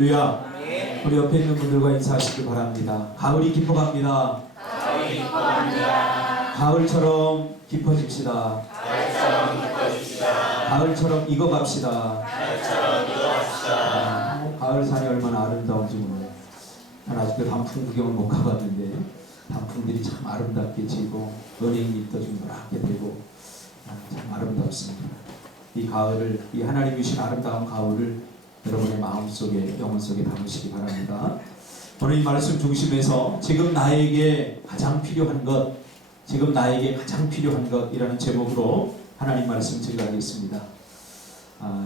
할렐루야. 우리 옆에 있는 분들과 인사하시기 바랍니다. 가을이 깊어갑니다. 가을처럼 깊어집시다. 가을처럼 익어갑시다. 가을산이 얼마나 아름다운지 몰라요. 난 아직도 단풍 구경을 못 가봤는데 단풍들이 참 아름답게 지고 은행잎도 좀 노랗게 되고 참 아름답습니다. 이 가을을, 이 하나님이 주신 아름다운 가을을 여러분의 마음속에, 영혼 속에 담으시기 바랍니다. 오늘 이 말씀 중심에서 지금 나에게 가장 필요한 것, 지금 나에게 가장 필요한 것이라는 제목으로 하나님 말씀 증거하겠습니다.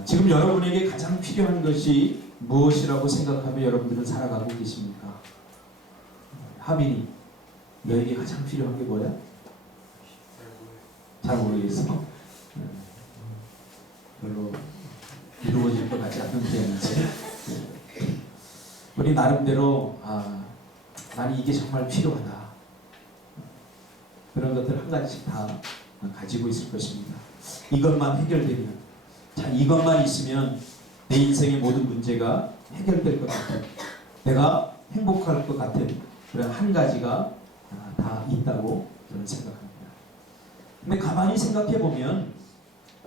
지금 여러분에게 가장 필요한 것이 무엇이라고 생각하며 여러분들은 살아가고 계십니까? 하빈이, 너에게 가장 필요한 게 뭐야? 잘 모르겠어. 별로 이루어질 것 같지 않은 표현이지. 우리 나름대로 나는 이게 정말 필요하다. 그런 것들 한 가지씩 다 가지고 있을 것입니다. 이것만 해결되면, 자, 이것만 있으면 내 인생의 모든 문제가 해결될 것 같은, 내가 행복할 것 같은 그런 한 가지가 다 있다고 저는 생각합니다. 근데 가만히 생각해 보면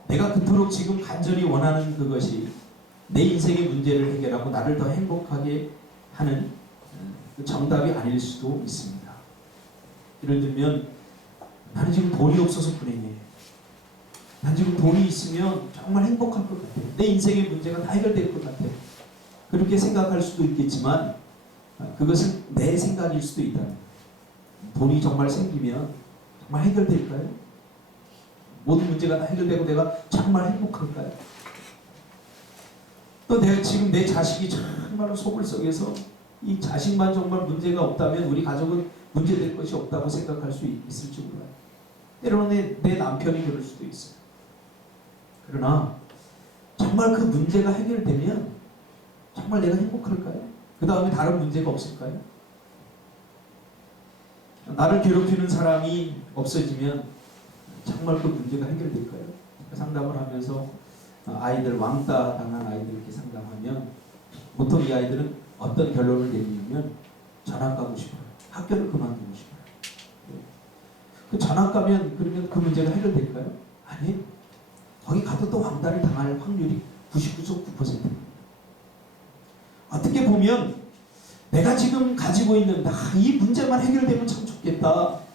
내가 그토록 지금 간절히 원하는 그것이 내 인생의 문제를 해결하고 나를 더 행복하게 하는 그 정답이 아닐 수도 있습니다. 예를 들면 나는 지금 돈이 없어서 불행해. 난 지금 돈이 있으면 정말 행복할 것 같아. 내 인생의 문제가 다 해결될 것 같아. 그렇게 생각할 수도 있겠지만 그것은 내 생각일 수도 있다. 돈이 정말 생기면 정말 해결될까요? 모든 문제가 다 해결되고 내가 정말 행복할까요? 또 내가 지금 내 자식이 정말 속을 썩여서 이 자식만 정말 문제가 없다면 우리 가족은 문제될 것이 없다고 생각할 수 있을지 몰라요. 때로는 내 남편이 그럴 수도 있어요. 그러나 정말 그 문제가 해결되면 정말 내가 행복할까요? 그 다음에 다른 문제가 없을까요? 나를 괴롭히는 사람이 없어지면 정말 그 문제가 해결될까요? 상담을 하면서 아이들, 왕따 당한 아이들 이렇게 상담하면 보통 이 아이들은 어떤 결론을 내리냐면 전학 가고 싶어요. 학교를 그만두고 싶어요. 그 전학 가면 그러면 그 문제가 해결될까요? 아니, 거기 가도 또 왕따를 당할 확률이 99.9%입니다. 어떻게 보면 내가 지금 가지고 있는 이 문제만 해결되면 참 좋겠다.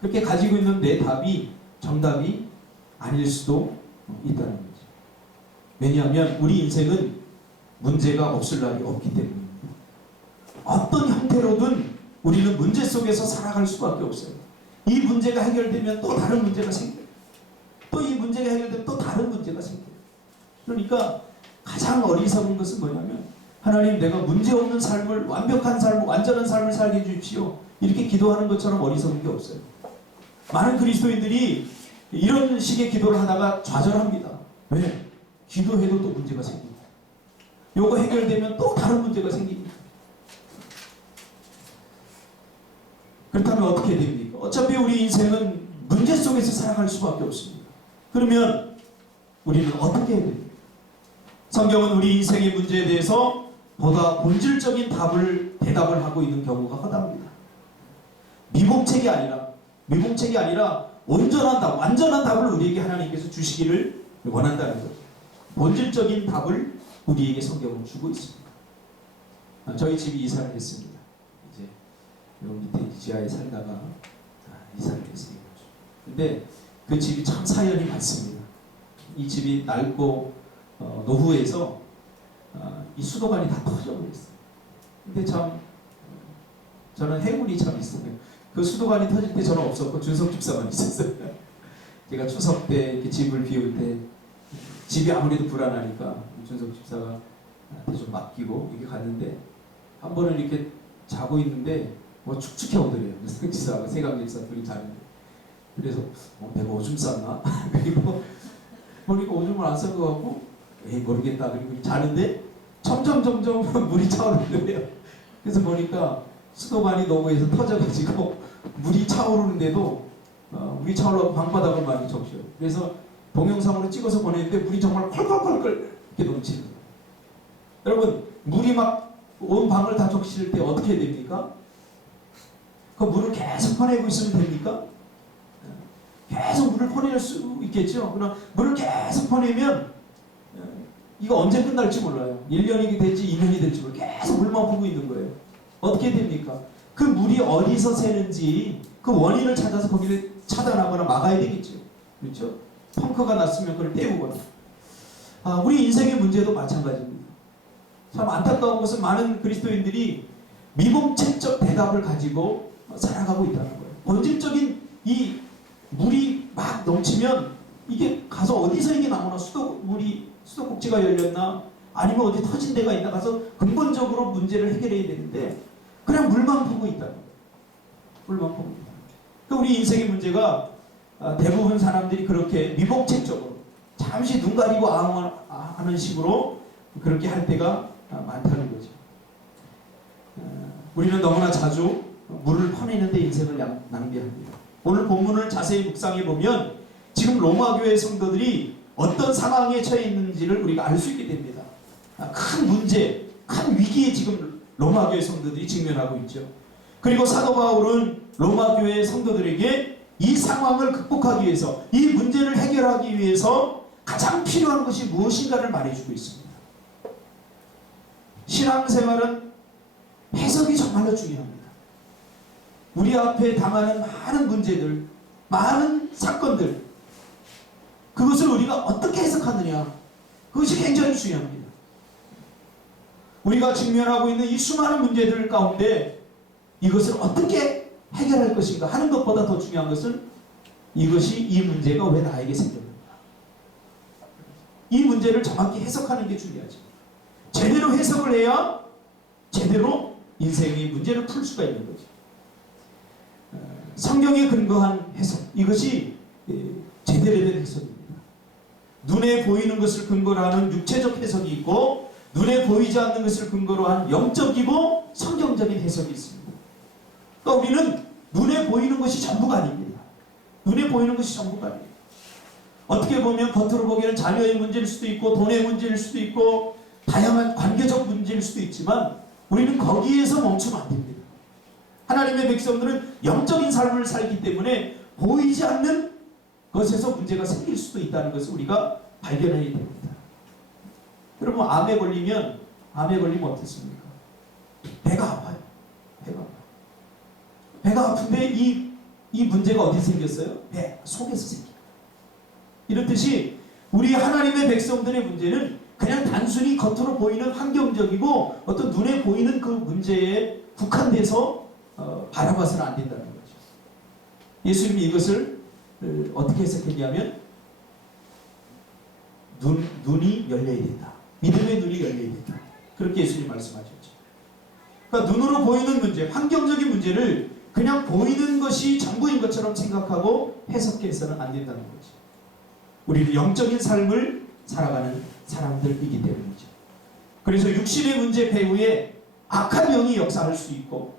그렇게 가지고 있는 내 답이 정답이 아닐 수도 있다는 거죠. 왜냐하면 우리 인생은 문제가 없을 날이 없기 때문입니다. 어떤 형태로든 우리는 문제 속에서 살아갈 수밖에 없어요. 이 문제가 해결되면 또 다른 문제가 생겨요. 또 이 문제가 해결되면 또 다른 문제가 생겨요. 그러니까 가장 어리석은 것은 뭐냐면 하나님, 내가 문제없는 삶을, 완벽한 삶을, 완전한 삶을 살게 해주십시오. 이렇게 기도하는 것처럼 어리석은 게 없어요. 많은 그리스도인들이 이런 식의 기도를 하다가 좌절합니다. 왜? 기도해도 또 문제가 생깁니다. 요거 해결되면 또 다른 문제가 생깁니다. 그렇다면 어떻게 됩니까? 어차피 우리 인생은 문제 속에서 살아갈 수밖에 없습니다. 그러면 우리는 어떻게 해야 됩니까? 성경은 우리 인생의 문제에 대해서 보다 본질적인 대답을 하고 있는 경우가 허다합니다. 미봉책이 아니라 온전한 답, 완전한 답을 우리에게 하나님께서 주시기를 원한다는 거죠. 본질적인 답을 우리에게 성경은 주고 있습니다. 저희 집이 이사를 했습니다. 이제 여기 밑에 지하에 살다가 이사를 했습니다. 근데 그 집이 참 사연이 많습니다. 이 집이 낡고 노후해서 이 수도관이 다 터져버렸어요. 근데 참 저는 행운이 참 있어요. 그 수도관이 터질 때 저는 없었고 준석 집사만 있었어요. 제가 추석 때 이렇게 집을 비울 때 집이 아무래도 불안하니까 준석 집사가 나한테 좀 맡기고 이렇게 갔는데 한 번은 이렇게 자고 있는데 뭐 축축해 오더래요. 준석 집사가 세강 집사 둘이 자는데 그래서 내가 오줌 쌌나? 그리고 보니까 오줌을 안 싼 것 같고 에이 모르겠다. 그리고 자는데 점점 물이 차오르더래요. 그래서 보니까 수도관이 노후해서 터져가지고 물이 차오르는데도 물이 차오르고 방바닥을 많이 적셔요. 그래서 동영상으로 찍어서 보냈는데 물이 정말 펄펄펄 이렇게 넘치는 거예요. 여러분, 물이 막 온 방을 다 적실 때 어떻게 해야 됩니까? 그 물을 계속 퍼내고 있으면 됩니까? 계속 물을 퍼낼 수 있겠죠. 그러나 물을 계속 퍼내면 이거 언제 끝날지 몰라요. 1년이 될지 2년이 될지 몰라요. 계속 물만 부고 있는 거예요. 어떻게 됩니까? 그 물이 어디서 새는지 그 원인을 찾아서 거기를 차단하거나 막아야 되겠죠. 그렇죠? 펑크가 났으면 그걸 때우거나. 우리 인생의 문제도 마찬가지입니다. 참 안타까운 것은 많은 그리스도인들이 미봉책적 대답을 가지고 살아가고 있다는 거예요. 본질적인 이 물이 막 넘치면 이게 가서 어디서 이게 나오나, 수도꼭지가 열렸나, 아니면 어디 터진 데가 있나 가서 근본적으로 문제를 해결해야 되는데 그냥 물만 보고 있다는 거예요. 물만 보고 있다. 그러니까 우리 인생의 문제가 대부분 사람들이 그렇게 미봉책적으로 잠시 눈 가리고 하는 식으로 그렇게 할 때가 많다는 거죠. 우리는 너무나 자주 물을 퍼내는 데 인생을 낭비합니다. 오늘 본문을 자세히 묵상해 보면 지금 로마교회 성도들이 어떤 상황에 처해 있는지를 우리가 알 수 있게 됩니다. 큰 문제, 큰 위기에 지금 로마교회 성도들이 직면하고 있죠. 그리고 사도 바울은 로마교회 성도들에게 이 상황을 극복하기 위해서, 이 문제를 해결하기 위해서 가장 필요한 것이 무엇인가를 말해주고 있습니다. 신앙생활은 해석이 정말로 중요합니다. 우리 앞에 당하는 많은 문제들, 많은 사건들, 그것을 우리가 어떻게 해석하느냐, 그것이 굉장히 중요합니다. 우리가 직면하고 있는 이 수많은 문제들 가운데 이것을 어떻게 해결할 것인가 하는 것보다 더 중요한 것은 이것이, 이 문제가 왜 나에게 생겼는가, 이 문제를 정확히 해석하는 게 중요하죠. 제대로 해석을 해야 제대로 인생의 문제를 풀 수가 있는 거죠. 성경에 근거한 해석, 이것이 제대로 된 해석입니다. 눈에 보이는 것을 근거로 하는 육체적 해석이 있고, 눈에 보이지 않는 것을 근거로 한 영적이고 성경적인 해석이 있습니다. 그러니까 우리는 눈에 보이는 것이 전부가 아닙니다. 눈에 보이는 것이 전부가 아니에요. 어떻게 보면 겉으로 보기에는 자녀의 문제일 수도 있고, 돈의 문제일 수도 있고, 다양한 관계적 문제일 수도 있지만 우리는 거기에서 멈추면 안 됩니다. 하나님의 백성들은 영적인 삶을 살기 때문에 보이지 않는 것에서 문제가 생길 수도 있다는 것을 우리가 발견해야 됩니다. 여러분, 암에 걸리면 어떻습니까? 배가 아파요. 배가 아픈데 이 문제가 어디서 생겼어요? 배 속에서 생겨요. 이렇듯이 우리 하나님의 백성들의 문제는 그냥 단순히 겉으로 보이는 환경적이고 어떤 눈에 보이는 그 문제에 국한돼서 바라봐서는 안 된다는 거죠. 예수님이 이것을 어떻게 해석했냐면 눈이 열려야 된다. 믿음의 눈이 열려야 된다. 그렇게 예수님이 말씀하셨죠. 그러니까 눈으로 보이는 문제, 환경적인 문제를 그냥 보이는 것이 전부인 것처럼 생각하고 해석해서는 안 된다는 거죠. 우리는 영적인 삶을 살아가는 사람들이기 때문이죠. 그래서 육신의 문제 배후에 악한 영이 역사할 수 있고,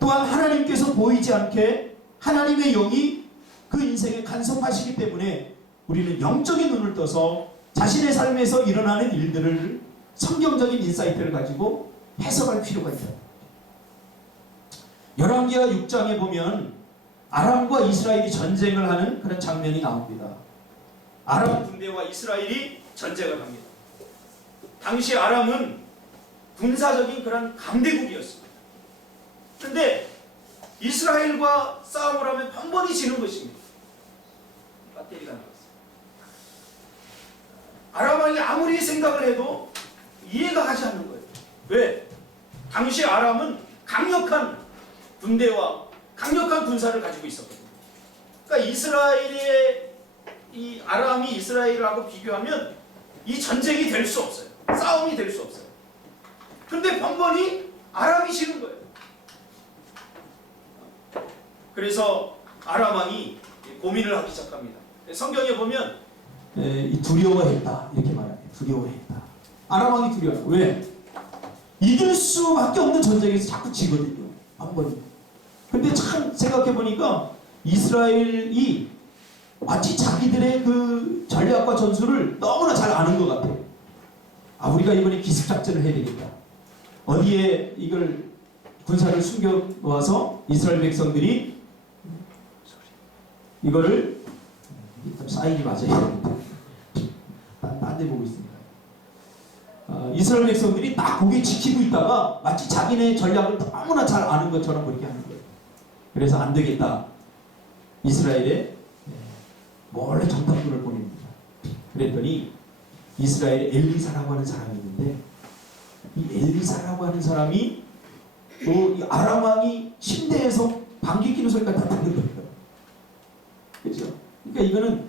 또한 하나님께서 보이지 않게 하나님의 영이 그 인생에 간섭하시기 때문에 우리는 영적인 눈을 떠서 자신의 삶에서 일어나는 일들을 성경적인 인사이트를 가지고 해석할 필요가 있다. 열왕기하 6장에 보면 아람과 이스라엘이 전쟁을 하는 그런 장면이 나옵니다. 아람 군대와 이스라엘이 전쟁을 합니다. 당시 아람은 군사적인 그런 강대국이었습니다. 그런데 이스라엘과 싸움을 하면 번번이 지는 것입니다. 배터리가 나갔어요. 아람 왕이 아무리 생각을 해도 이해가 가지 않는 거예요. 왜? 당시 아람은 강력한 군대와 강력한 군사를 가지고 있었거든요. 그러니까 이 아람이 이스라엘하고 비교하면 이 전쟁이 될 수 없어요. 싸움이 될 수 없어요. 그런데 번번이 아람이 지는 거예요. 그래서 아람 왕이 고민을 하기 시작합니다. 성경에 보면 두려워했다 이렇게 말합니다. 두려워했다. 아람 왕이 두려워요. 왜? 이길 수밖에 없는 전쟁에서 자꾸 지거든요. 번번이. 근데 참 생각해보니까 이스라엘이 마치 자기들의 그 전략과 전술을 너무나 잘 아는 것 같아요. 우리가 이번에 기습작전을 해야 되겠다. 어디에 이걸 군사를 숨겨 놓아서 이스라엘 백성들이 이거를 사인이 맞아요. 딴 데 보고 있습니다. 이스라엘 백성들이 딱 거기 지키고 있다가 마치 자기네 전략을 너무나 잘 아는 것처럼 그렇게 하는 거예요. 그래서 안 되겠다. 이스라엘에 몰래 정탐꾼을 보냅니다. 그랬더니 이스라엘에 엘리사라고 하는 사람이 있는데 이 엘리사라고 하는 사람이 또 이 아람 왕이 침대에서 방귀 뀌는 소리가 다 들려요. 그렇죠? 그러니까 이거는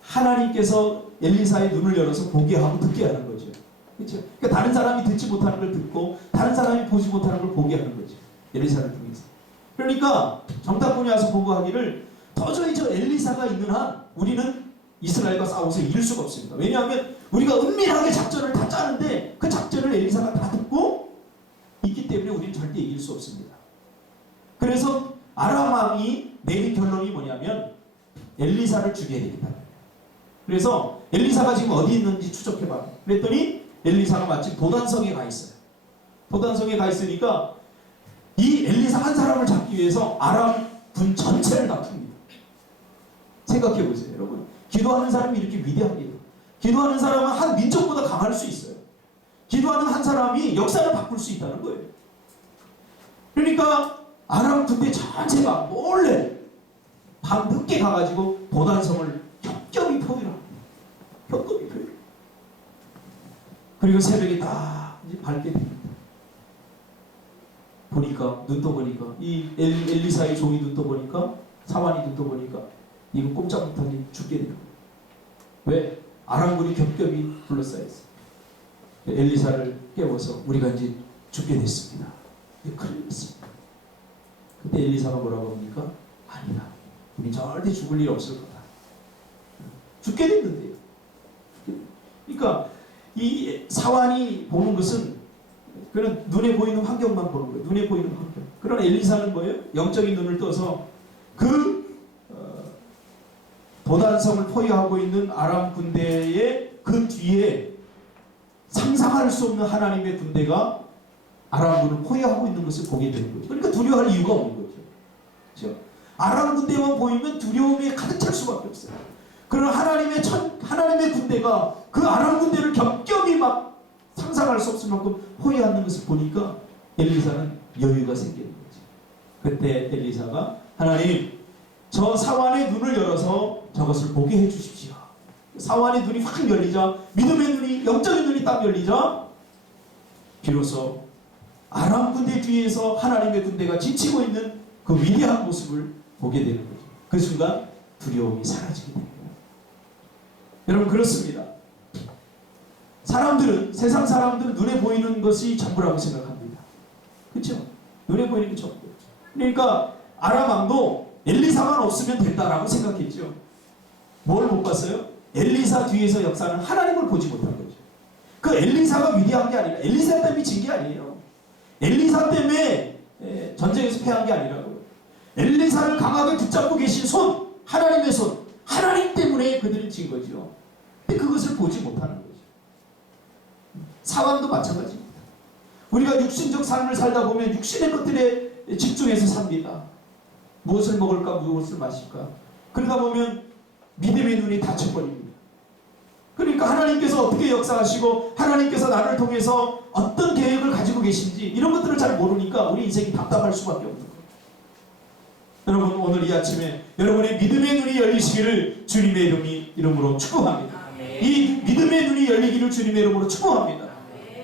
하나님께서 엘리사의 눈을 열어서 보게 하고 듣게 하는 거죠. 그렇죠? 그러니까 다른 사람이 듣지 못하는 걸 듣고 다른 사람이 보지 못하는 걸 보게 하는 거죠. 엘리사를 통해서. 그러니까 정탐꾼이 와서 보고하기를 도저히 저 엘리사가 있는 한 우리는 이스라엘과 싸워서 이길 수가 없습니다. 왜냐하면 우리가 은밀하게 작전을 다 짜는데 그 작전을 엘리사가 다 듣고 있기 때문에 우리는 절대 이길 수 없습니다. 그래서 아람 왕이 내린 결론이 뭐냐면 엘리사를 죽여야 되겠다. 그래서 엘리사가 지금 어디 있는지 추적해봐. 그랬더니 엘리사가 마침 도단성에 가 있어요. 도단성에 가 있으니까 이 엘리사 한 사람을 잡기 위해서 아람 군 전체를 다 풉니다. 생각해 보세요, 여러분. 기도하는 사람이 이렇게 위대합니다. 기도하는 사람은 한 민족보다 강할 수 있어요. 기도하는 한 사람이 역사를 바꿀 수 있다는 거예요. 그러니까 아람 군대 전체가 몰래 밤 늦게 가가지고 도단성을 겹겹이 포위합니다. 겹겹이 포위. 그리고 새벽에 다 이제 밝게 됩니다. 보니까 눈 떠보니까 이 엘리사의 종이 눈 떠보니까 사환이 눈 떠보니까 이거 꼼짝 못하니 죽게 되는 거예요. 왜? 아람군이 겹겹이 둘러싸여 있어요. 엘리사를 깨워서 우리가 이제 죽게 됐습니다. 큰일 났습니다. 그때 엘리사가 뭐라고 합니까? 아니다. 우리 절대 죽을 일 없을 거다. 죽게 됐는데요. 그러니까 이 사환이 보는 것은 그런 눈에 보이는 환경만 보는 거예요. 눈에 보이는 환경. 그러나 엘리사는 뭐예요? 영적인 눈을 떠서 그 도단성을 포위하고 있는 아람 군대의 그 뒤에 상상할 수 없는 하나님의 군대가 아람군을 포위하고 있는 것을 보게 되는 거죠. 그러니까 두려워할 이유가 없는 거죠. 그렇죠? 아람 군대만 보이면 두려움에 가득 찰 수밖에 없어요. 그러나 하나님의 군대가 그 아람 군대를 겹겹이 막 상상할 수 없을 만큼 포위하는 것을 보니까 엘리사는 여유가 생기는 거죠. 그때 엘리사가 하나님, 저 사환의 눈을 열어서 저것을 보게 해주십시오. 사환의 눈이 확 열리자, 믿음의 눈이, 영적인 눈이 딱 열리자 비로소 아람 군대 뒤에서 하나님의 군대가 지치고 있는 그 위대한 모습을 보게 되는 거죠. 그 순간 두려움이 사라지게 됩니다. 여러분, 그렇습니다. 세상 사람들은 눈에 보이는 것이 전부라고 생각합니다. 그렇죠? 눈에 보이는 게 전부. 그러니까 아람 왕도 엘리사만 없으면 된다라고 생각했죠. 뭘 못 봤어요? 엘리사 뒤에서 역사는 하나님을 보지 못한 거죠. 그 엘리사가 위대한 게 아니라 엘리사 때문에 진 게 아니에요. 엘리사 때문에 전쟁에서 패한 게 아니라고요. 엘리사를 강하게 붙잡고 계신 손, 하나님의 손, 하나님 때문에 그들은 진 거죠. 근데 그것을 보지 못하는 거죠. 사환도 마찬가지입니다. 우리가 육신적 삶을 살다 보면 육신의 것들에 집중해서 삽니다. 무엇을 먹을까, 무엇을 마실까. 그러다 보면 믿음의 눈이 닫혀버립니다. 그러니까 하나님께서 어떻게 역사하시고 하나님께서 나를 통해서 어떤 계획을 가지고 계신지 이런 것들을 잘 모르니까 우리 인생이 답답할 수밖에 없는 거예요. 여러분, 오늘 이 아침에 여러분의 믿음의 눈이 열리시기를 주님의 이름으로 축복합니다. 이 믿음의 눈이 열리기를 주님의 이름으로 축복합니다.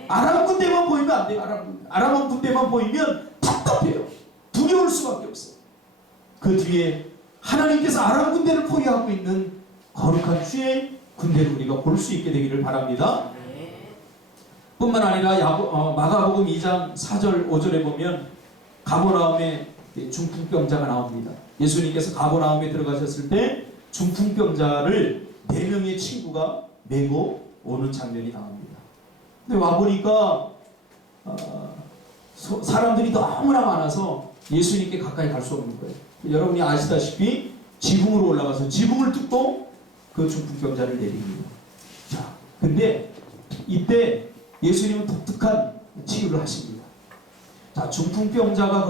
아람 군대만 보이면 안 돼요. 아람 군대만 보이면 답답해요. 두려울 수밖에 없어요. 그 뒤에 하나님께서 아람 군대를 포위하고 있는 거룩한 주의 군대를 우리가 볼 수 있게 되기를 바랍니다. 뿐만 아니라 마가복음 2장 4절 5절에 보면 가버나움에 중풍병자가 나옵니다. 예수님께서 가버나움에 들어가셨을 때 중풍병자를 4명의 친구가 메고 오는 장면이 나옵니다. 근데 와보니까 사람들이 너무나 많아서 예수님께 가까이 갈 수 없는 거예요. 여러분이 아시다시피 지붕으로 올라가서 지붕을 뚫고 그 중풍병자를 내립니다. 자, 근데 이때 예수님은 독특한 치유를 하십니다. 자, 중풍병자가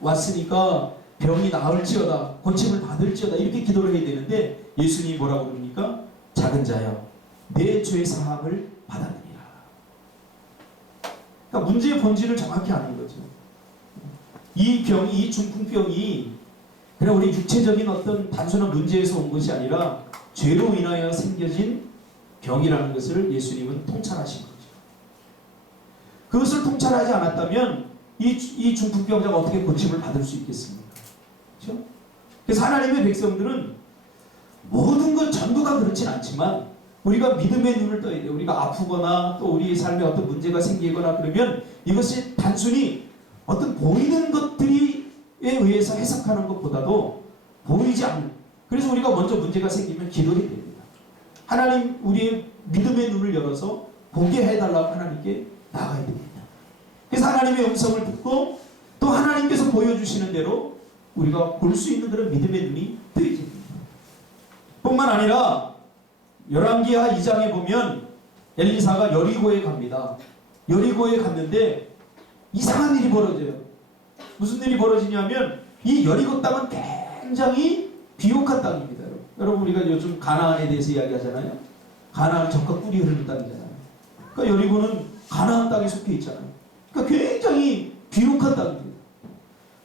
왔으니까 병이 나을지어다, 고침을 받을지어다 이렇게 기도를 해야 되는데 예수님이 뭐라고 그럽니까? 작은 자여, 내 죄 사함을 받았느니라. 그러니까 문제의 본질을 정확히 아는 거죠. 이 병이, 이 중풍병이 그냥 우리 육체적인 어떤 단순한 문제에서 온 것이 아니라 죄로 인하여 생겨진 병이라는 것을 예수님은 통찰하신 거죠. 그것을 통찰하지 않았다면 이 중풍병자가 어떻게 고침을 받을 수 있겠습니까? 그렇죠? 그래서 하나님의 백성들은 모든 것 전부가 그렇진 않지만 우리가 믿음의 눈을 떠야 돼요. 우리가 아프거나 또 우리의 삶에 어떤 문제가 생기거나 그러면 이것이 단순히 어떤 보이는 것들에 의해서 해석하는 것보다도 보이지 않는, 그래서 우리가 먼저 문제가 생기면 기도해야 됩니다. 하나님, 우리의 믿음의 눈을 열어서 보게 해달라고 하나님께 나가야 됩니다. 그래서 하나님의 음성을 듣고 또 하나님께서 보여주시는 대로 우리가 볼 수 있는 그런 믿음의 눈이 뜨여집니다. 뿐만 아니라 열왕기하 2장에 보면 엘리사가 여리고에 갑니다. 여리고에 갔는데 이상한 일이 벌어져요. 무슨 일이 벌어지냐면 이 여리고 땅은 굉장히 비옥한 땅입니다. 여러분, 우리가 요즘 가나안에 대해서 이야기하잖아요. 가나안은 젖과 꿀이 흐르는 땅이잖아요. 그러니까 여리고는 가나안 땅에 속해 있잖아요. 그러니까 굉장히 비옥한 땅입니다.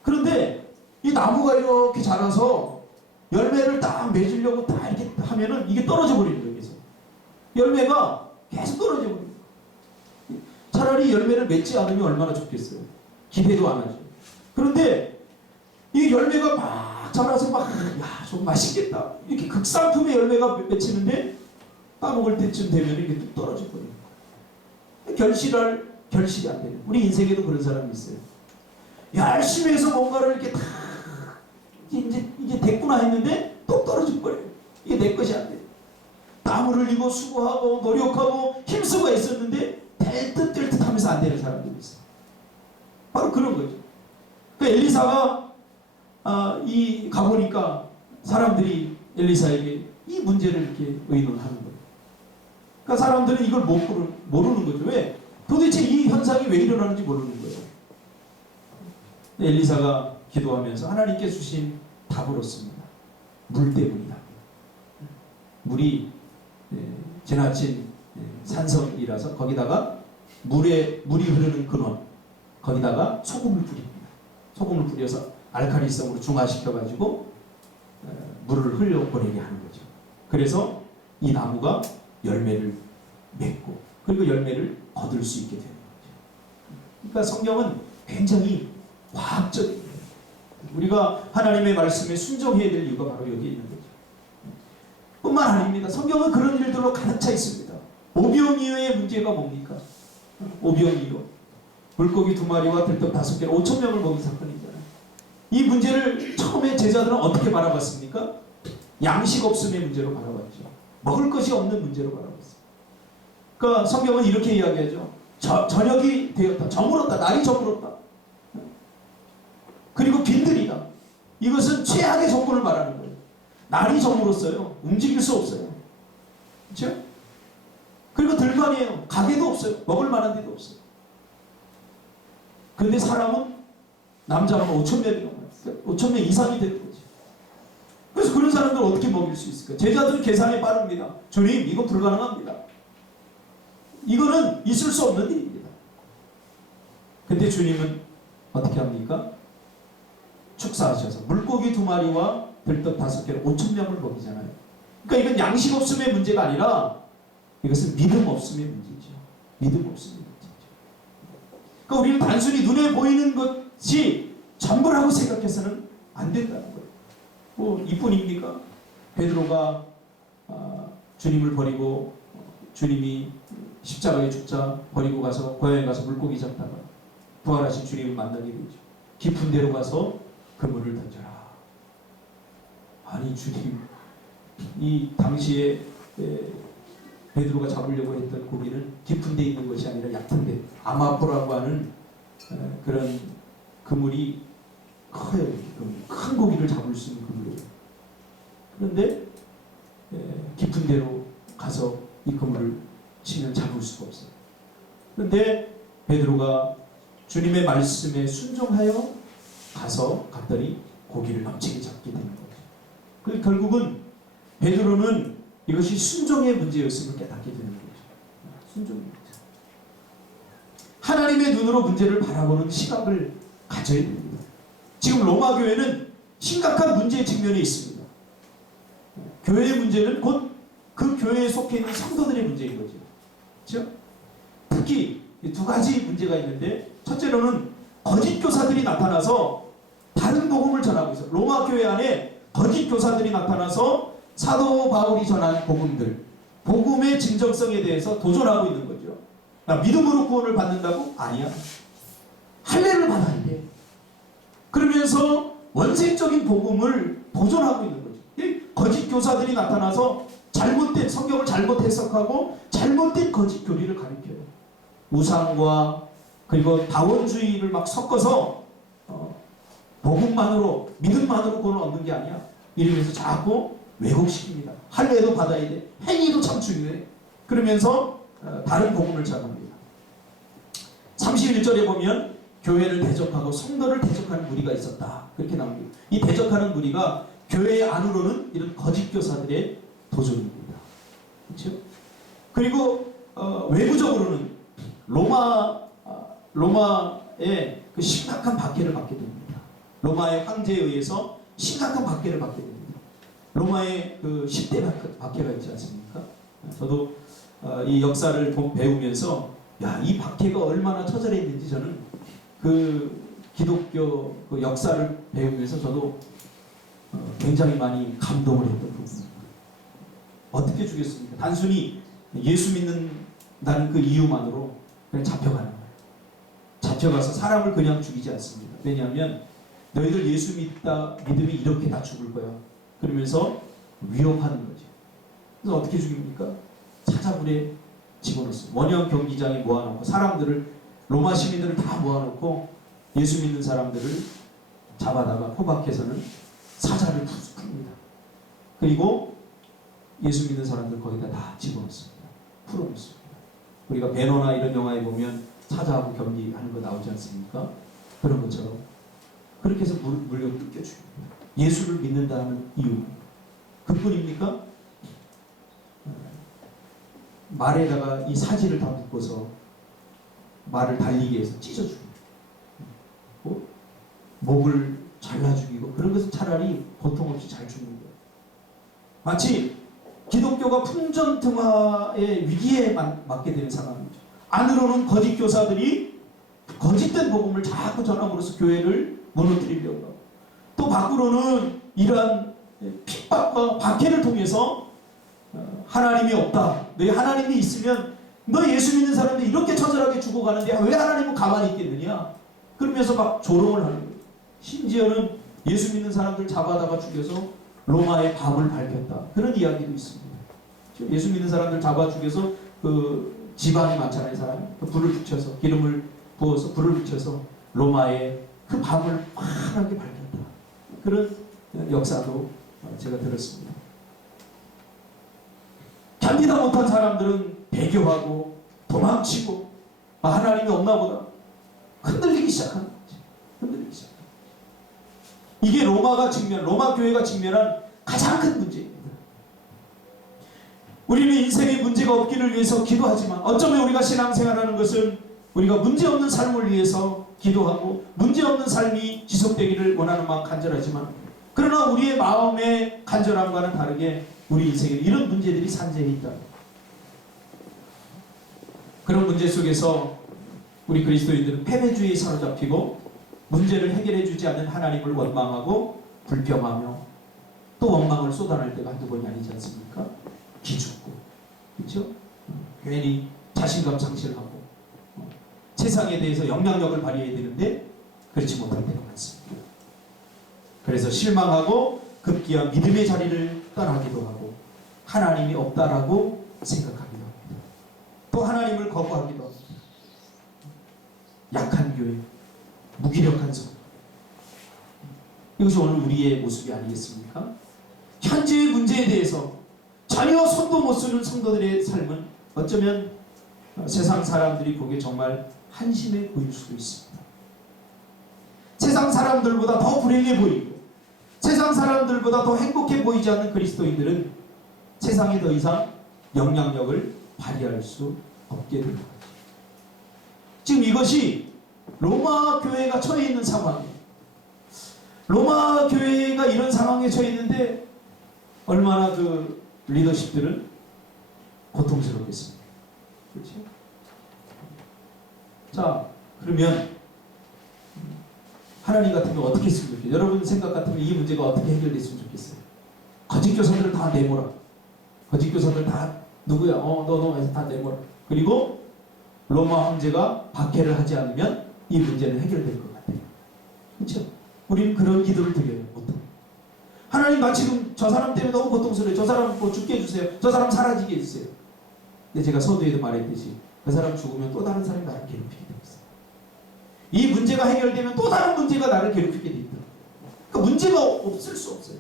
그런데 이 나무가 이렇게 자라서 열매를 딱 맺으려고 딱 이렇게 하면은 이게 떨어져 버리는 거예요. 그래서 열매가 계속 떨어져 버립니다. 차라리 열매를 맺지 않으면 얼마나 좋겠어요. 기대도 안 하죠. 그런데 이 열매가 막 자라서 막, 야, 좀 맛있겠다. 이렇게 극상품의 열매가 맺히는데 따먹을 때쯤 되면 이게 뚝 떨어져 버려요. 결실이 안 되는. 우리 인생에도 그런 사람이 있어요. 열심히 해서 뭔가를 이렇게 다 이제 됐구나 했는데 또 떨어져 버려요. 이게 내 것이 안 돼. 땀을 흘리고 수고하고 노력하고 힘쓰고 있었는데 될 듯 하면서 안 되는 사람들이 있어요. 바로 그런 거죠. 그 엘리사가 가보니까 사람들이 엘리사에게 이 문제를 이렇게 의논하는 거예요. 그러니까 사람들은 이걸 모르는 거죠. 왜? 도대체 이 현상이 왜 일어나는지 모르는 거예요. 엘리사가 기도하면서 하나님께 주신 답을 얻습니다. 물 때문이다. 물이 지나친 산성이라서 거기다가 물이 흐르는 근원, 거기다가 소금을 뿌립니다. 소금을 뿌려서 알칼리성으로 중화시켜가지고 물을 흘려보내게 하는 거죠. 그래서 이 나무가 열매를 맺고 그리고 열매를 거둘 수 있게 되는 거죠. 그러니까 성경은 굉장히 과학적입니다. 우리가 하나님의 말씀에 순종해야 될 이유가 바로 여기에 있는 거죠. 뿐만 아닙니다. 성경은 그런 일들로 가득 차 있습니다. 오병이어의 문제가 뭡니까? 오병이어. 물고기 2마리와 들떡 5개로 5,000명을 먹인 사건이잖아요. 이 문제를 처음에 제자들은 어떻게 바라봤습니까? 양식 없음의 문제로 바라봤죠. 먹을 것이 없는 문제로 바라봤어요. 그러니까 성경은 이렇게 이야기하죠. 저녁이 되었다. 저물었다. 날이 저물었다. 그리고 빈들이다. 이것은 최악의 조건을 말하는 거예요. 날이 저물었어요. 움직일 수 없어요. 그렇죠? 그리고 들판이에요. 가게도 없어요. 먹을 만한 데도 없어요. 그런데 사람은 남자가 5,000명이 넘어요. 5,000명 이상이 되는 거죠. 그래서 그런 사람들 어떻게 먹일 수 있을까? 제자들은 계산이 빠릅니다. 주님, 이거 불가능합니다. 이거는 있을 수 없는 일입니다. 근데 주님은 어떻게 합니까? 축사하셔서 물고기 2마리와 들떡 5개로 5,000명을 먹이잖아요. 그러니까 이건 양식 없음의 문제가 아니라 이것은 믿음 없음의 문제죠. 믿음 없음의 문제죠. 그러니까 우리는 단순히 눈에 보이는 것이 전부라고 생각해서는 안 된다는 거예요. 뭐 이뿐입니까? 베드로가 주님을 버리고 주님이 십자가에 죽자 버리고 가서 고향에 가서 물고기 잡다가 부활하신 주님을 만나게 되죠. 깊은 데로 가서 그물을 던져라. 아니 주님, 이 당시에 베드로가 잡으려고 했던 고기는 깊은 데 있는 것이 아니라 얕은 데, 아마포라고 하는 그런 그물이 커요. 큰 고기를 잡을 수 있는 그물이에요. 그런데 깊은 데로 가서 이 그물을 치면 잡을 수가 없어요. 그런데 베드로가 주님의 말씀에 순종하여 갔더니 고기를 넘치게 잡게 되는 거죠. 그 결국은 베드로는 이것이 순종의 문제였음을 깨닫게 되는 거죠. 순종의 문제. 하나님의 눈으로 문제를 바라보는 시각을 가져야 됩니다. 지금 로마 교회는 심각한 문제의 직면에 있습니다. 교회의 문제는 곧 그 교회에 속해 있는 성도들의 문제인 거죠. 그렇죠? 특히 두 가지 문제가 있는데, 첫째로는 거짓 교사들이 나타나서 다른 복음을 전하고 있어요. 로마 교회 안에 거짓 교사들이 나타나서 사도 바울이 전한 복음들, 복음의 진정성에 대해서 도전하고 있는 거죠. 믿음으로 구원을 받는다고? 아니야. 할례를 받아야 돼. 그러면서 원색적인 복음을 도전하고 있는 거죠. 거짓 교사들이 나타나서 잘못된 성경을 잘못 해석하고 잘못된 거짓 교리를 가르쳐요. 우상과 그리고 다원주의를 막 섞어서 복음만으로, 믿음만으로 구원을 얻는 게 아니야. 이러면서 자꾸 왜곡시킵니다. 할례도 받아야 돼. 행위도 참 중요해. 그러면서 다른 복음을 전합니다. 31절에 보면 교회를 대적하고 성도를 대적하는 무리가 있었다. 그렇게 나옵니다. 이 대적하는 무리가 교회 안으로는 이런 거짓 교사들의 도전입니다. 그렇죠? 그리고 외부적으로는 로마의 그 심각한 박해를 받게 됩니다. 로마의 황제에 의해서 심각한 박해를 받게 됩니다. 로마의 그 10대 박해가 있지 않습니까? 저도 이 역사를 배우면서 이 박해가 얼마나 처절했는지 저는 그 기독교 그 역사를 배우면서 저도 굉장히 많이 감동을 했던 부분입니다. 어떻게 죽였습니까? 단순히 예수 믿는다는 그 이유만으로 그냥 잡혀가는 거예요. 잡혀가서 사람을 그냥 죽이지 않습니다. 왜냐하면 너희들 예수 믿으면 이렇게 다 죽을 거야. 그러면서 위협하는 거죠. 그래서 어떻게 죽입니까? 사자굴에 집어넣었어요. 원형 경기장에 모아놓고 사람들을, 로마 시민들을 다 모아놓고 예수 믿는 사람들을 잡아다가 포박해서는 사자를 풉니다. 그리고 예수 믿는 사람들 거기다 다 집어넣습니다. 풀어놓습니다. 우리가 배너나 이런 영화에 보면 사자하고 경기하는 거 나오지 않습니까? 그런 것처럼 그렇게 해서 물려 뜯겨 죽입니다. 예수를 믿는다는 이유. 그뿐입니까? 말에다가 이 사지를 다 묶어서 말을 달리게 해서 찢어 죽입니다. 목을 잘라 죽이고, 그런 것은 차라리 고통 없이 잘 죽는 거예요. 마치 기독교가 풍전등화의 위기에 맞게 되는 상황이죠. 안으로는 거짓 교사들이 거짓된 복음을 자꾸 전함으로써 교회를 무너뜨리려고 하고, 또 밖으로는 이러한 핍박과 박해를 통해서 하나님이 없다. 너희 하나님이 있으면 너 예수 믿는 사람들이 이렇게 처절하게 죽어가는데 왜 하나님은 가만히 있겠느냐. 그러면서 막 조롱을 하는 거예요. 심지어는 예수 믿는 사람들 잡아다가 죽여서 로마의 밤을 밝혔다. 그런 이야기도 있습니다. 예수 믿는 사람들 잡아 죽여서 그 지방이 많잖아요, 사람이. 그 불을 붙여서, 기름을 부어서 불을 붙여서 로마의 그 밤을 환하게 밝혔다. 그런 역사도 제가 들었습니다. 견디다 못한 사람들은 배교하고 도망치고 하나님이 없나 보다 흔들리기 시작하는 거지. 흔들리기 시작. 이게 로마 교회가 직면한 가장 큰 문제입니다. 우리는 인생에 문제가 없기를 위해서 기도하지만, 어쩌면 우리가 신앙생활하는 것은 우리가 문제없는 삶을 위해서 기도하고 문제없는 삶이 지속되기를 원하는 마음 간절하지만, 그러나 우리의 마음의 간절함과는 다르게 우리 인생에 이런 문제들이 산재해 있다. 그런 문제 속에서 우리 그리스도인들은 패배주의에 사로잡히고 문제를 해결해 주지 않는 하나님을 원망하고 불평하며 또 원망을 쏟아낼 때가 한두 번이 아니지 않습니까? 기죽고, 그렇죠? 괜히 자신감 상실하고 세상에 대해서 영향력을 발휘해야 되는데 그렇지 못할 때가 많습니다. 그래서 실망하고 급기야 믿음의 자리를 떠나기도 하고 하나님이 없다라고 생각하기도 합니다. 또 하나님을 거부하기도 합니다. 약한 교회, 무기력한 성, 이것이 오늘 우리의 모습이 아니겠습니까? 현재의 문제에 대해서 전혀 손도 못 쓰는 성도들의 삶은 어쩌면 세상 사람들이 보기에 정말 한심해 보일 수도 있습니다. 세상 사람들보다 더 불행해 보이고 세상 사람들보다 더 행복해 보이지 않는 그리스도인들은 세상에 더 이상 영향력을 발휘할 수 없게 됩니다. 지금 이것이 로마 교회가 처해 있는 상황이에요. 로마 교회가 이런 상황에 처해 있는데 얼마나 그 리더십들은 고통스럽겠습니까? 그렇죠? 자, 그러면 하나님 같으면 어떻게 했으면 좋겠어요? 여러분 생각 같으면 이 문제가 어떻게 해결됐으면 좋겠어요? 거짓 교사들을 다 내모라. 거짓 교사들 다 누구야? 너 해서 다 내모라. 그리고 로마 황제가 박해를 하지 않으면 이 문제는 해결될 것 같아요. 그렇죠? 우리는 그런 기도를 드려요. 보통. 하나님, 나 지금 저 사람 때문에 너무 고통스러워요. 저 사람 뭐 죽게 해주세요. 저 사람 사라지게 해주세요. 근데 제가 서두에도 말했듯이 그 사람 죽으면 또 다른 사람이 나를 괴롭히게 되어 있어요. 이 문제가 해결되면 또 다른 문제가 나를 괴롭히게 되어 있다. 그 문제가 없을 수 없어요.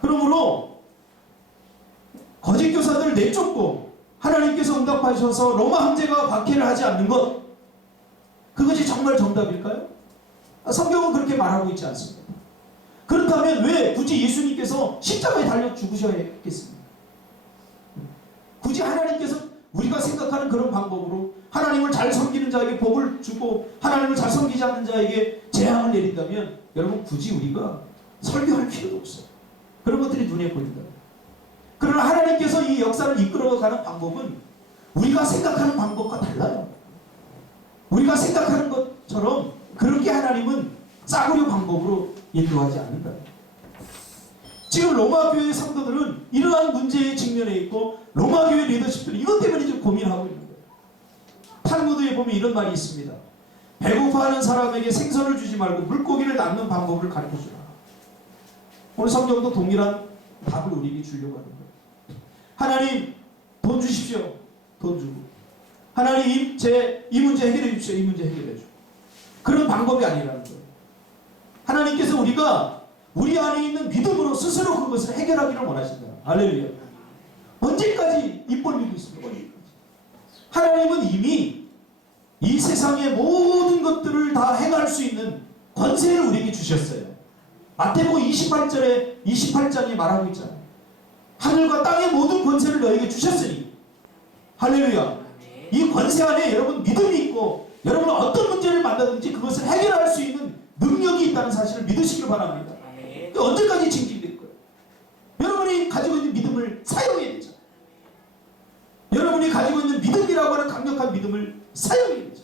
그러므로 거짓 교사들을 내쫓고 하나님께서 응답하셔서 로마 황제가 박해를 하지 않는 것, 그것이 정말 정답일까요? 성경은 그렇게 말하고 있지 않습니다. 그렇다면 왜 굳이 예수님께서 십자가에 달려 죽으셔야 했겠습니까? 굳이 하나님께서 우리가 생각하는 그런 방법으로 하나님을 잘 섬기는 자에게 복을 주고 하나님을 잘 섬기지 않는 자에게 재앙을 내린다면 여러분 굳이 우리가 설교할 필요도 없어요. 그런 것들이 눈에 보인다. 그러나 하나님께서 이 역사를 이끌어가는 방법은 우리가 생각하는 방법과 달라요. 우리가 생각하는 것처럼 그렇게 하나님은 싸구려 방법으로 인도하지 않는다. 지금 로마 교회 성도들은 이러한 문제에 직면해 있고 로마 교회 리더십들은 이것 때문에 지금 고민하고 있는 거예요. 탈무드에 보면 이런 말이 있습니다. 배고파하는 사람에게 생선을 주지 말고 물고기를 낳는 방법을 가르쳐주라. 오늘 성경도 동일한 답을 우리에게 주려고 하는 거예요. 하나님, 돈 주십시오. 돈 주고. 하나님, 이 문제 해결해 주십시오. 이 문제 해결해 주고. 그런 방법이 아니라는 거예요. 하나님께서 우리가 우리 안에 있는 믿음으로 스스로 그것을 해결하기를 원하신다. 할렐루야. 언제까지 입 벌리고 있습니까? 언제까지? 하나님은 이미 이 세상의 모든 것들을 다 행할 수 있는 권세를 우리에게 주셨어요. 마태복음 28장에 말하고 있잖아요. 하늘과 땅의 모든 권세를 너에게 주셨으니. 할렐루야. 이 권세 안에 여러분 믿음이 있고 여러분 어떤 문제를 만나든지 그것을 해결할 수 있는 능력이 있다는 사실을 믿으시길 바랍니다. 언제까지 징징댈 거예요? 여러분이 가지고 있는 믿음을 사용해야 되죠. 여러분이 가지고 있는 믿음이라고 하는 강력한 믿음을 사용해야 되죠.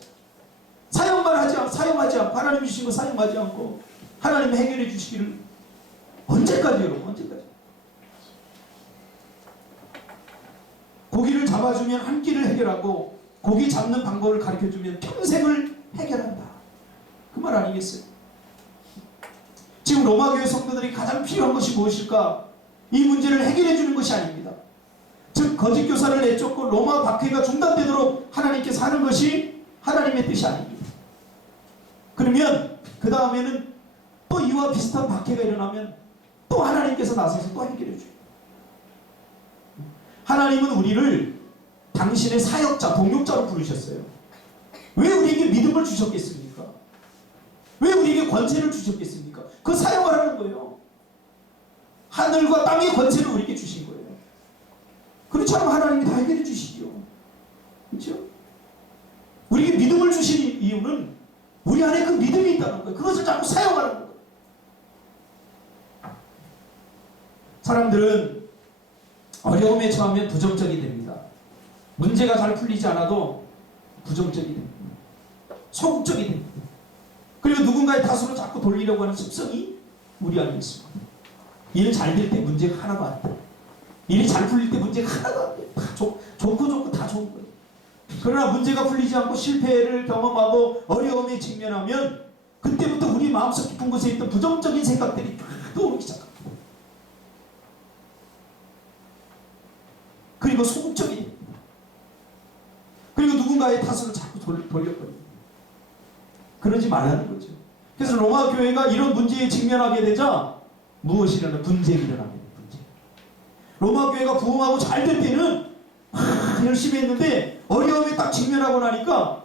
사용하지 않고 하나님 주신 거 사용하지 않고 하나님이 해결해 주시기를 언제까지 여러분? 언제까지? 고기를 잡아주면 한 끼를 해결하고 고기 잡는 방법을 가르쳐주면 평생을 해결한다. 그 말 아니겠어요? 지금 로마교회 성도들이 가장 필요한 것이 무엇일까? 이 문제를 해결해 주는 것이 아닙니다. 즉 거짓 교사를 내쫓고 로마 박해가 중단되도록 하나님께서 하는 것이 하나님의 뜻이 아닙니다. 그러면 그 다음에는 또 이와 비슷한 박해가 일어나면 또 하나님께서 나서서 또 해결해 줘요. 하나님은 우리를 당신의 사역자, 동역자로 부르셨어요. 왜 우리에게 믿음을 주셨겠습니까? 왜 우리에게 권세를 주셨겠습니까? 그 사용하라는 거예요. 하늘과 땅의 권세를 우리에게 주신 거예요. 그렇지 않으면 하나님이 다 해결해 주시죠. 그렇죠? 우리에게 믿음을 주신 이유는 우리 안에 그 믿음이 있다는 거예요. 그것을 자꾸 사용하라는 거예요. 사람들은 어려움에 처하면 부정적이 됩니다. 문제가 잘 풀리지 않아도 부정적이 됩니다. 소극적이 됩니다. 그리고 누군가의 탓으로 자꾸 돌리려고 하는 습성이 우리 안에 있습니다. 일이 잘 될 때 문제가 하나도 안 돼. 일이 잘 풀릴 때 문제가 하나도 안 돼. 다 좋고 다 좋은 거예요. 그러나 문제가 풀리지 않고 실패를 경험하고 어려움에 직면하면 그때부터 우리 마음속 깊은 곳에 있던 부정적인 생각들이 다 떠오르기 시작합니다. 그리고 소극적이 그리고 누군가의 탓으로 자꾸 돌려버립니다. 그러지 말라는 거죠. 그래서 로마 교회가 이런 문제에 직면하게 되자 무엇이 일어나? 분쟁이 일어나게 돼요. 분쟁. 로마 교회가 부흥하고 잘 될 때는 열심히 했는데 어려움에 딱 직면하고 나니까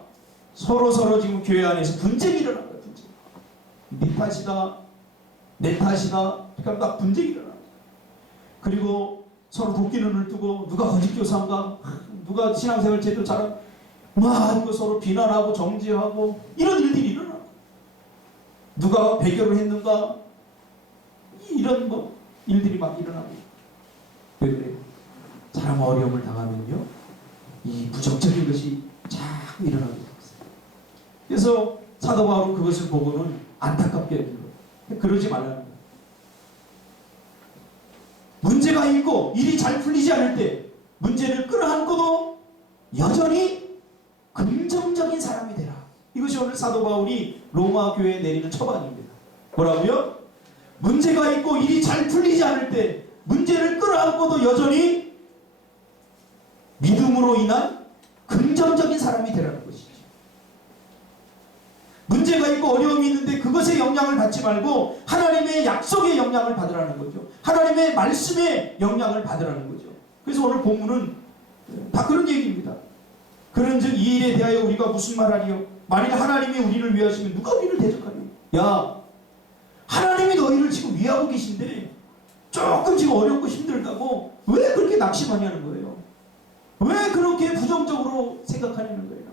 서로 지금 교회 안에서 분쟁이 일어난 거예요. 분쟁. 네 탓이다, 내 탓이다. 그러니까 막 분쟁이 일어나는 거예요. 그리고 서로 도끼눈을 뜨고 누가 거짓 교사인가, 누가 신앙생활 제대로 잘하고 막 이거 서로 비난하고 정죄하고 이런 일들이 일어나. 누가 배교를 했는가, 이런 뭐 일들이 막 일어나고. 왜 그래요? 사람 어려움을 당하면요, 이 부정적인 것이 자꾸 일어나게 됩니다. 그래서 사도 바울은 그것을 보고는 안타깝게 여긴 거예요. 그러지 말라는 거예요. 문제가 있고 일이 잘 풀리지 않을 때 문제를 끌어안고도 여전히 긍정적인 사람이 되라. 이것이 오늘 사도 바울이 로마 교회에 내리는 처방입니다. 뭐라고요? 문제가 있고 일이 잘 풀리지 않을 때 문제를 끌어안고도 여전히 믿음으로 인한 긍정적인 사람이 되라는 것이죠. 문제가 있고 어려움이 있는데 그것에 영향을 받지 말고 하나님의 약속의 영향을 받으라는 거죠. 하나님의 말씀의 영향을 받으라는 거죠. 그래서 오늘 본문은 다 그런 얘기입니다. 그런즉 이 일에 대하여 우리가 무슨 말하리요? 만일 하나님이 우리를 위하시면 누가 우리를 대적하리요? 야, 하나님이 너희를 지금 위하고 계신데 조금 지금 어렵고 힘들다고 왜 그렇게 낙심하냐는 거예요. 왜 그렇게 부정적으로 생각하냐는 거예요.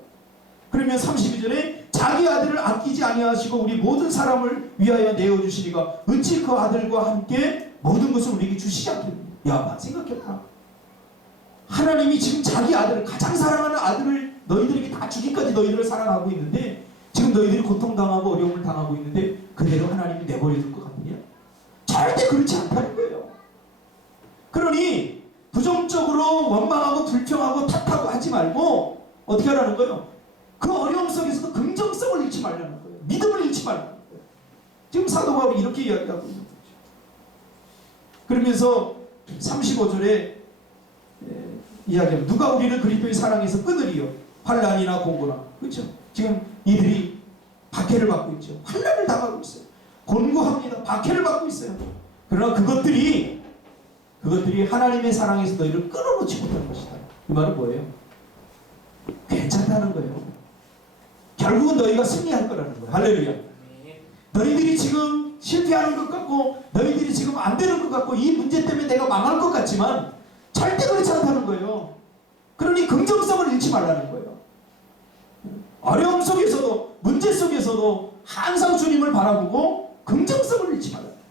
그러면 32절에 자기 아들을 아끼지 아니하시고 우리 모든 사람을 위하여 내어주시니가 어찌 그 아들과 함께 모든 것을 우리에게 주시지 않겠느냐. 야, 생각해봐. 하나님이 지금 자기 아들을, 가장 사랑하는 아들을 너희들에게 다 주기까지 너희들을 사랑하고 있는데 지금 너희들이 고통당하고 어려움을 당하고 있는데 그대로 하나님이 내버려둘 것 같느냐? 절대 그렇지 않다는 거예요. 그러니 부정적으로 원망하고 불평하고 탓하고 하지 말고 어떻게 하라는 거예요? 그 어려움 속에서도 긍정성을 잃지 말라는 거예요. 믿음을 잃지 말라는 거예요. 지금 사도 바울이 이렇게 이야기하고 있는 거죠. 그러면서 35절에 이야기하면 누가 우리를 그리스도의 사랑에서 끊으리요? 환난이나 공고나. 그렇죠? 지금 이들이 박해를 받고 있죠. 환난을 당하고 있어요. 곤고합니다. 박해를 받고 있어요. 그러나 그것들이 하나님의 사랑에서 너희를 끊어놓지 못할 것이다. 이 말은 뭐예요? 괜찮다는 거예요. 결국은 너희가 승리할 거라는 거예요. 할렐루야. 너희들이 지금 실패하는 것 같고 너희들이 지금 안 되는 것 같고 이 문제 때문에 내가 망할 것 같지만 절대 그렇지 않다는 거예요. 그러니 긍정성을 잃지 말라는 거예요. 어려움 속에서도 문제 속에서도 항상 주님을 바라보고 긍정성을 잃지 말라는 거예요.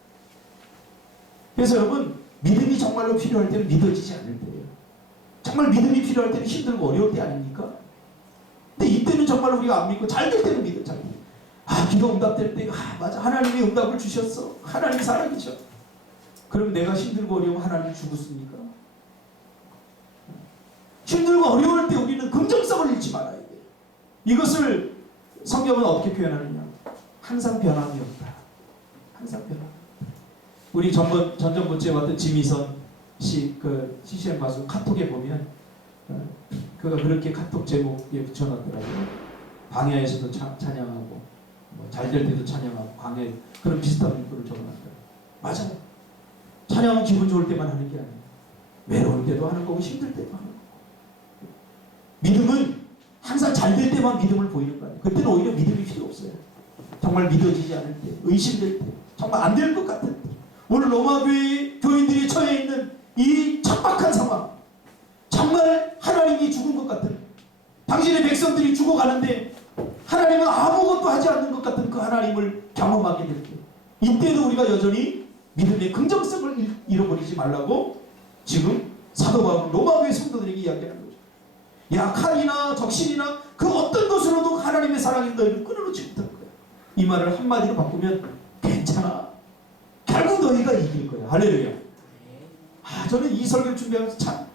그래서 여러분, 믿음이 정말로 필요할 때는 믿어지지 않을 때예요. 정말 믿음이 필요할 때는 힘들고 어려울 때 아닙니까? 근데 이때는 정말 우리가 안 믿고 잘 될 때는 믿어. 잘 될 때. 아, 기도 응답될 때, 맞아, 하나님이 응답을 주셨어. 하나님이 살아계셔. 그럼 내가 힘들고 어려우면 하나님 죽었습니까? 힘들고 어려울 때 우리는 긍정성을 잃지 말아야 돼요. 이것을 성경은 어떻게 표현하느냐? 항상 변함이 없다. 항상 변함이 없다. 우리 전전부처에 왔던 지미선 씨, 그 CCM 가수 카톡에 보면 그가 그렇게 카톡 제목에 붙여놨더라고요. 광야에서도 찬양하고 잘 될 때도 찬양하고 광야, 그런 비슷한 문구를 적어놨더라고요. 맞아요. 찬양은 기분 좋을 때만 하는 게 아니에요. 외로울 때도 하는 거고 힘들 때도 하는 거고. 믿음은 항상 잘 될 때만 믿음을 보이는 거 아니에요. 그때는 오히려 믿음이 필요 없어요. 정말 믿어지지 않을 때, 의심될 때, 정말 안 될 것 같은 때. 오늘 로마 교회 교인들이 처해 있는 이 척박한 상황, 정말 하나님이 죽은 것 같은, 당신의 백성들이 죽어가는데 하나님은 아무것도 하지 않는 것 같은 그 하나님을 경험하게 될 때, 이때도 우리가 여전히 믿음의 긍정성을 잃어버리지 말라고 지금 사도 바울은 로마 교회 성도들에게 이야기하는 거죠. 야, 칼이나 적신이나 그 어떤 것으로도 하나님의 사랑이 너희를 끊어놓지 못할 거야. 이 말을 한마디로 바꾸면 괜찮아. 결국 너희가 이길 거야. 할렐루야. 저는 이 설교를 준비하면서 참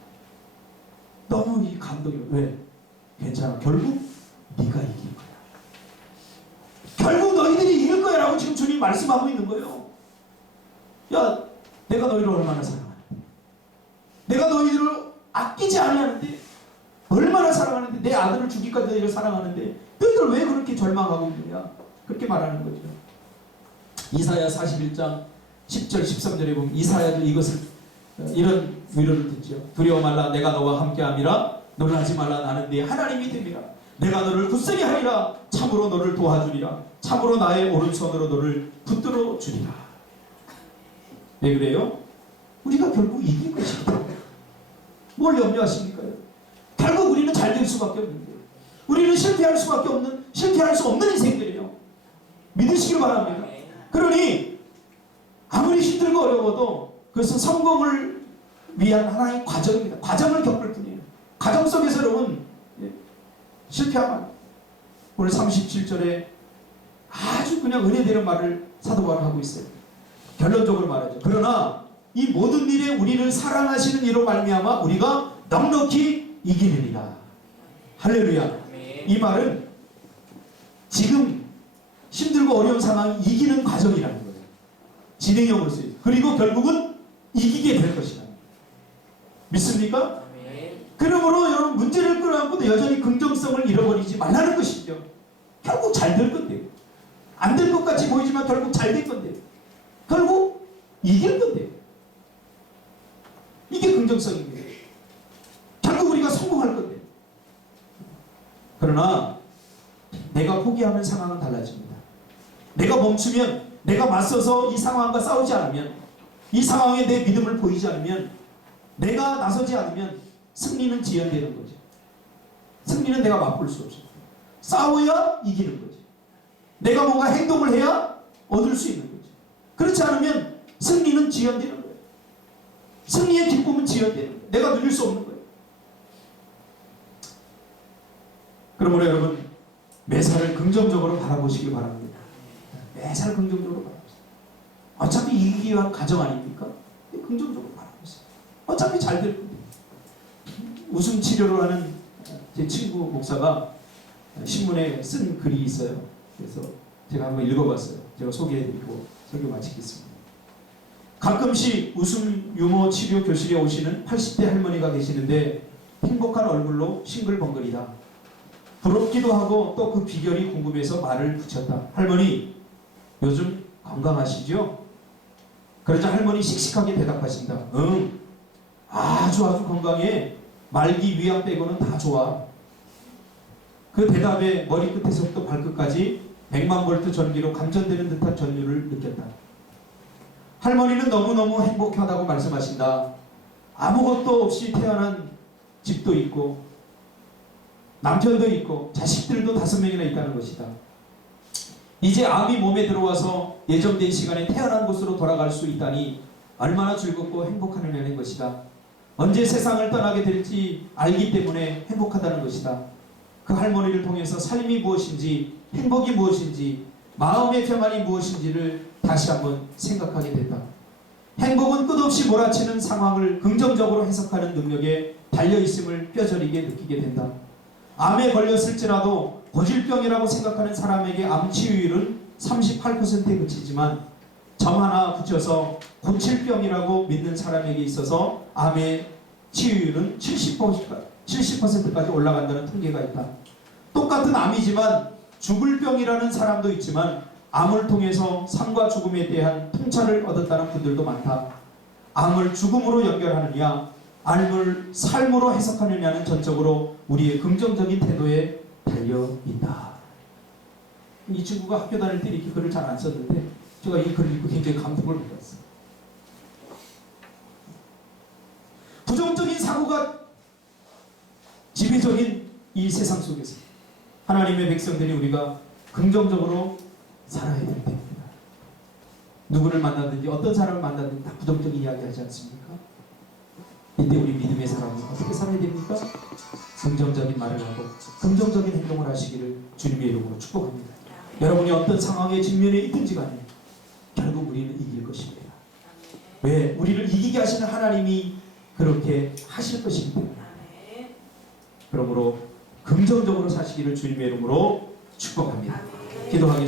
너무 이 감동이. 왜? 괜찮아. 결국 네가 이길 거야. 결국 너희들이 이길 거야 라고 지금 주님이 말씀하고 있는 거예요. 야, 내가 너희를 얼마나 사랑하는데, 내가 너희들을 아끼지 않았는데, 얼마나 사랑하는데, 내 아들을 주기까지 너희를 사랑하는데 너희들 왜 그렇게 절망하고 있느냐, 그렇게 말하는 거죠. 이사야 41장 10절 13절에 보면 이사야도 이것을, 이런 위로를 듣죠. 두려워 말라, 내가 너와 함께함이라. 너를 하지 말라. 나는 네 하나님이 됩니다. 내가 너를 굳세게 하리라. 참으로 너를 도와주리라. 참으로 나의 오른손으로 너를 붙들어 주리라. 왜 그래요? 우리가 결국 이길 것입니다. 뭘 염려하십니까? 결국 우리는 잘 될 수밖에 없는데, 우리는 실패할 수 없는 인생들이에요. 믿으시길 바랍니다. 그러니 아무리 힘들고 어려워도 그것은 성공을 위한 하나의 과정입니다. 과정을 겪을 뿐이에요. 과정 속에서 여러분 실패하면, 오늘 37절에 아주 그냥 은혜되는 말을 사도 바울은 하고 있어요. 결론적으로 말하죠. 그러나 이 모든 일에 우리를 사랑하시는 이로 말미암아 우리가 넉넉히 이기느니라. 할렐루야. 이 말은 지금 힘들고 어려운 상황이 이기는 과정이라는 거예요. 진행형으로 쓰여요. 그리고 결국은 이기게 될 것이다. 믿습니까? 그러므로 여러분, 문제를 끌어안고도 여전히 긍정성을 잃어버리지 말라는 것이죠. 결국 잘 될 건데요. 안 될 것 같이 보이지만 결국 잘 될 건데요. 결국 이길 건데요. 이게 긍정성입니다. 결국 우리가 성공할 건데요. 그러나 내가 포기하면 상황은 달라집니다. 내가 멈추면, 내가 맞서서 이 상황과 싸우지 않으면, 이 상황에 내 믿음을 보이지 않으면, 내가 나서지 않으면 승리는 지연되는 거죠. 승리는 내가 맛볼 수 없어요. 싸워야 이기는 거죠. 내가 뭔가 행동을 해야 얻을 수 있는 거죠. 그렇지 않으면 승리는 지연되는 거예요. 승리의 기쁨은 지연되는 거예요. 내가 누릴 수 없는 거예요. 그러므로 여러분, 매사를 긍정적으로 바라보시길 바랍니다. 매사를 긍정적으로 바라보세요. 어차피 이기기 위한 과정 아닙니까? 긍정적으로 바라보세요. 어차피 잘 될 건데. 웃음 치료를 하는 제 친구 목사가 신문에 쓴 글이 있어요. 그래서 제가 한번 읽어봤어요. 제가 소개해드리고 설교 마치겠습니다. 가끔씩 웃음 유머 치료 교실에 오시는 80대 할머니가 계시는데 행복한 얼굴로 싱글벙글이다. 부럽기도 하고 또 그 비결이 궁금해서 말을 붙였다. 할머니, 요즘 건강하시죠? 그러자 할머니 씩씩하게 대답하신다. 응, 아주 건강해. 말기 위암 빼고는 다 좋아. 그 대답에 머리끝에서부터 발끝까지 100만 볼트 전기로 감전되는 듯한 전율을 느꼈다. 할머니는 너무너무 행복하다고 말씀하신다. 아무것도 없이 태어난 집도 있고 남편도 있고 자식들도 5명이나 있다는 것이다. 이제 암이 몸에 들어와서 예정된 시간에 태어난 곳으로 돌아갈 수 있다니 얼마나 즐겁고 행복하느냐는 것이다. 언제 세상을 떠나게 될지 알기 때문에 행복하다는 것이다. 그 할머니를 통해서 삶이 무엇인지, 행복이 무엇인지, 마음의 평안이 무엇인지를 다시 한번 생각하게 된다. 행복은 끝없이 몰아치는 상황을 긍정적으로 해석하는 능력에 달려있음을 뼈저리게 느끼게 된다. 암에 걸렸을지라도 고질병이라고 생각하는 사람에게 암 치유율은 38%에 그치지만 점 하나 붙여서 고칠병이라고 믿는 사람에게 있어서 암의 치유율은 70%까지 올라간다는 통계가 있다. 똑같은 암이지만 죽을 병이라는 사람도 있지만 암을 통해서 삶과 죽음에 대한 통찰을 얻었다는 분들도 많다. 암을 죽음으로 연결하느냐, 암을 삶으로 해석하느냐는 전적으로 우리의 긍정적인 태도에 달려있다. 이 친구가 학교 다닐 때 이렇게 글을 잘 안 썼는데 제가 이 글을 읽고 굉장히 감동을 받았어요. 부정적인 사고가 지배적인 이 세상 속에서 하나님의 백성들이 우리가 긍정적으로 살아야 될 때입니다. 누구를 만나든지 어떤 사람을 만나든지 다 부정적인 이야기 하지 않습니까? 이때 우리 믿음의 사람이 어떻게 살아야 됩니까? 긍정적인 말을 하고 긍정적인 행동을 하시기를 주님의 이름으로 축복합니다. 여러분이 어떤 상황에 직면해 있든지 간에 결국 우리는 이길 것입니다. 왜? 우리를 이기게 하시는 하나님이 그렇게 하실 것입니다. 그러므로 긍정적으로 사시기를 주님의 이름으로 축복합니다. 기도하겠습니다.